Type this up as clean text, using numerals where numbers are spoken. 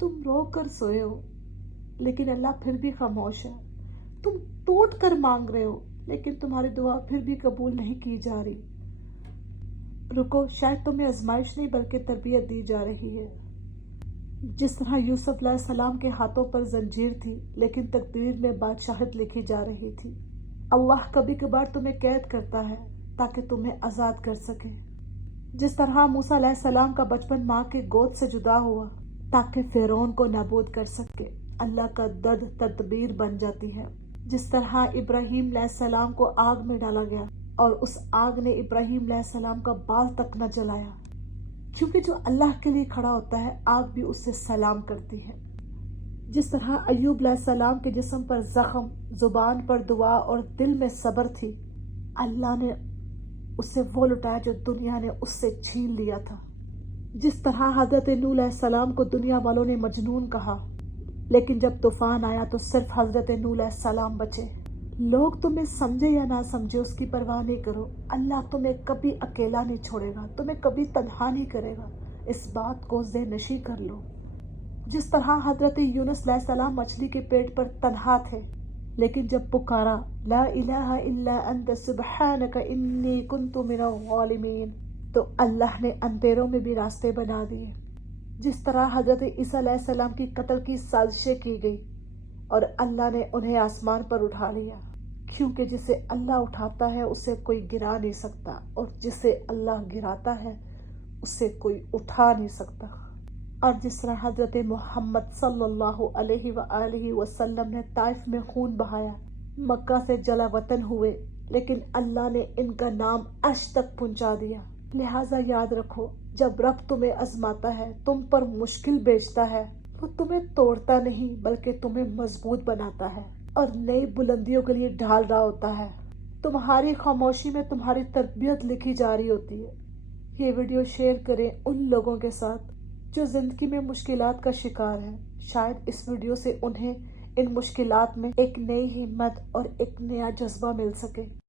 तुम रो कर सोए हो लेकिन अल्लाह फिर भी खामोश है। तुम टूट कर मांग रहे हो लेकिन तुम्हारी दुआ फिर भी कबूल नहीं की जा रही। रुको, शायद तुम्हें आजमाइश नहीं बल्कि तरबियत दी जा रही है। जिस तरह यूसुफ अलैहिस्सलाम के हाथों पर जंजीर थी लेकिन तकदीर में बादशाहत लिखी जा रही थी, अल्लाह कभी कभार तुम्हें कैद करता है ताकि तुम्हें आज़ाद कर सके। जिस तरह मूसा अलैहिस्सलाम का बचपन माँ के गोद से जुदा हुआ ताकि फिरौन को नाबूद कर सके, अल्लाह का दद तदबीर बन जाती है। जिस तरह इब्राहीम अलैहिस्सलाम को आग में डाला गया और उस आग ने इब्राहीम अलैहिस्सलाम का बाल तक न जलाया, क्योंकि जो अल्लाह के लिए खड़ा होता है आग भी उससे सलाम करती है। जिस तरह अय्यूब अलैहिस्सलाम के जिस्म पर जख्म, जुबान पर दुआ और दिल में सब्र थी, अल्लाह ने उससे वो लुटाया जो दुनिया ने उससे छीन लिया था। जिस तरह हजरत नूह अलैहिस्सलाम को दुनिया वालों ने मजनून कहा, लेकिन जब तूफान आया तो सिर्फ हजरत नूह अलैहिस्सलाम बचे। लोग तुम्हें समझे या ना समझे उसकी परवाह नहीं करो, अल्लाह तुम्हें कभी अकेला नहीं छोड़ेगा, तुम्हें कभी तन्हा नहीं करेगा। इस बात को ज़हनशी कर लो। जिस तरह हजरत यूनुस अलैहिस्सलाम मछली के पेट पर तन्हा थे, लेकिन जब पुकारा ला इलाहा इल्ला अंत सुब्हानका इन्नी कुन्तु मिनज़ ज़ालिमीन, तो अल्लाह ने अंधेरों में भी रास्ते बना दिए। जिस तरह हजरत ईसा अलैहिस्सलाम की कत्ल की साजिशें की गई और अल्लाह ने उन्हें आसमान पर उठा लिया, क्योंकि जिसे अल्लाह उठाता है उसे कोई गिरा नहीं सकता और जिसे अल्लाह गिराता है उसे कोई उठा नहीं सकता। और जिस तरह हजरत मोहम्मद सल्लल्लाहु अलैहि वसल्लम ने ताइफ में खून बहाया, मक्का से जला वतन हुए, लेकिन अल्लाह ने इनका नाम अर्श तक पहुंचा दिया। लिहाजा याद रखो, जब रब तुम्हें आजमाता है, तुम पर मुश्किल भेजता है, वो तुम्हें तोड़ता नहीं बल्कि तुम्हें मजबूत बनाता है और नई बुलंदियों के लिए ढाल रहा होता है। तुम्हारी खामोशी में तुम्हारी तरबियत लिखी जा रही होती है। ये वीडियो शेयर करें उन लोगों के साथ जो जिंदगी में मुश्किलात का शिकार हैं। शायद इस वीडियो से उन्हें इन मुश्किलात में एक नई हिम्मत और एक नया जज्बा मिल सके।